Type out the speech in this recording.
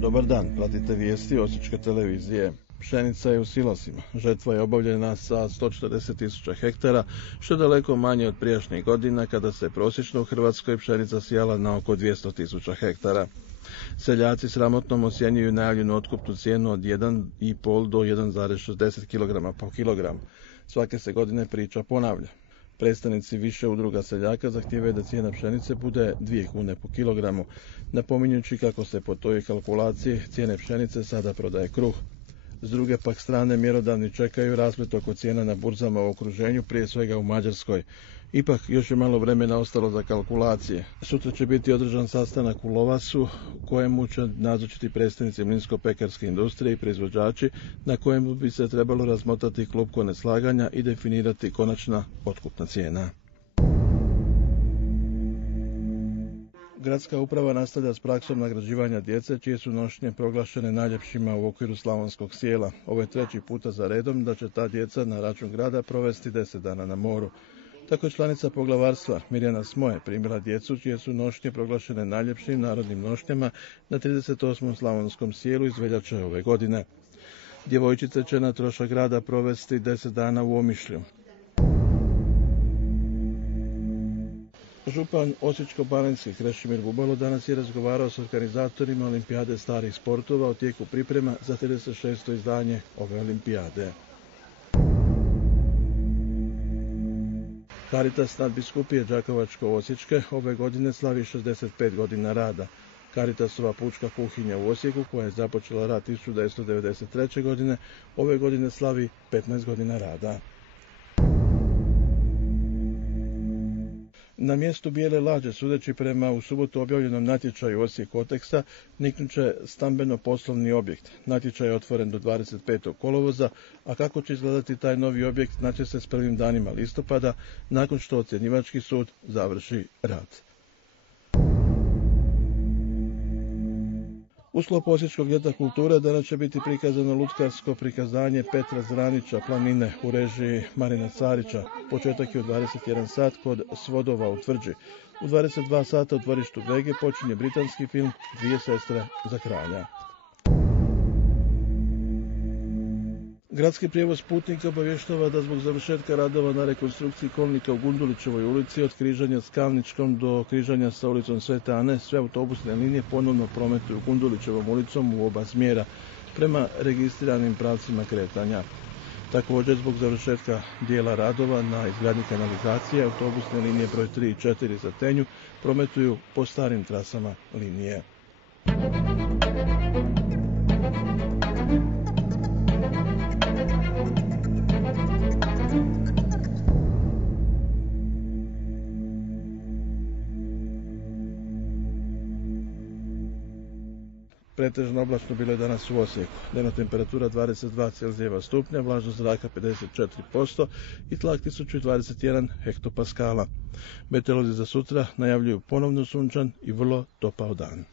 Dobar dan, pratite vijesti Osječke televizije. Pšenica je u silosima. Žetva je obavljena sa 140.000 hektara, što je daleko manje od prijašnjih godina kada se prosječno u Hrvatskoj pšenica sijala na oko 200.000 hektara. Seljaci sramotno ocjenjuju najavljenu otkupnu cijenu od 1,5 do 1,60 kg po kilogram. Svake se godine priča ponavlja. Predstavnici više udruga seljaka zahtijevaju da cijena pšenice bude 2 kune po kilogramu, napominjući kako se po toj kalkulaciji cijene pšenice sada prodaje kruh. S druge pak strane mjerodavni čekaju rasplet oko cijena na burzama u okruženju, prije svega u Mađarskoj. Ipak još je malo vremena ostalo za kalkulacije. Sutra će biti održan sastanak u Lovasu, kojemu će nazočiti predstavnici mlinsko-pekarske industrije i proizvođači, na kojemu bi se trebalo razmotrati klupko neslaganja i definirati konačna otkupna cijena. Gradska uprava nastavlja s praksom nagrađivanja djece čije su nošnje proglašene najljepšima u okviru Slavonskog sjela. Ovo je 3. puta za redom da će ta djeca na račun grada provesti 10 dana na moru. Tako je članica poglavarstva Mirjana Smoje primila djecu čije su nošnje proglašene najljepšim narodnim nošnjama na 38. Slavonskom sjelu iz veljače ove godine. Djevojčice će na trošak grada provesti 10 dana u Omišlju. Župan Osječko-baranjski Krešimir Bubalo danas je razgovarao s organizatorima Olimpijade starih sportova o tijeku priprema za 36. izdanje ove olimpijade. Caritas Nadbiskupije Đakovačko-osječke ove godine slavi 65 godina rada. Caritasova pučka kuhinja u Osijeku, koja je započela rad 1993. godine, ove godine slavi 15 godina rada. Na mjestu Bijele lađe, sudeći prema u subotu objavljenom natječaju Osijek Oteksa, niknut će stambeno-poslovni objekt. Natječaj je otvoren do 25. kolovoza, a kako će izgledati taj novi objekt znaće se s prvim danima listopada, nakon što ocjenjivački sud završi rad. U sklopu Osječkog ljeta kulture danas će biti prikazano lutkarsko prikazanje Petra Zranića Planine u režiji Marina Carića. Početak je u 21 sat kod Svodova u Tvrđi. U 22 sata u dvorištu Vege počinje britanski film Dvije sestre za kralja. Gradski prijevoz putnika obavještava da zbog završetka radova na rekonstrukciji kolnika u Gundulićevoj ulici od križanja s Kalničkom do križanja sa ulicom Svete Ane sve autobusne linije ponovno prometuju Gundulićevom ulicom u oba smjera prema registriranim pravcima kretanja. Također zbog završetka dijela radova na izgradnji kanalizacije autobusne linije broj 3 i 4 za Tenju prometuju po starim trasama linije. Pretežno oblačno bilo je danas u Osijeku. Dnevna temperatura 22 Celzijeva stupnja, vlažnost zraka 54% i tlak 1021 hektopaskala. Meteorolozi za sutra najavljuju ponovno sunčan i vrlo topao dan.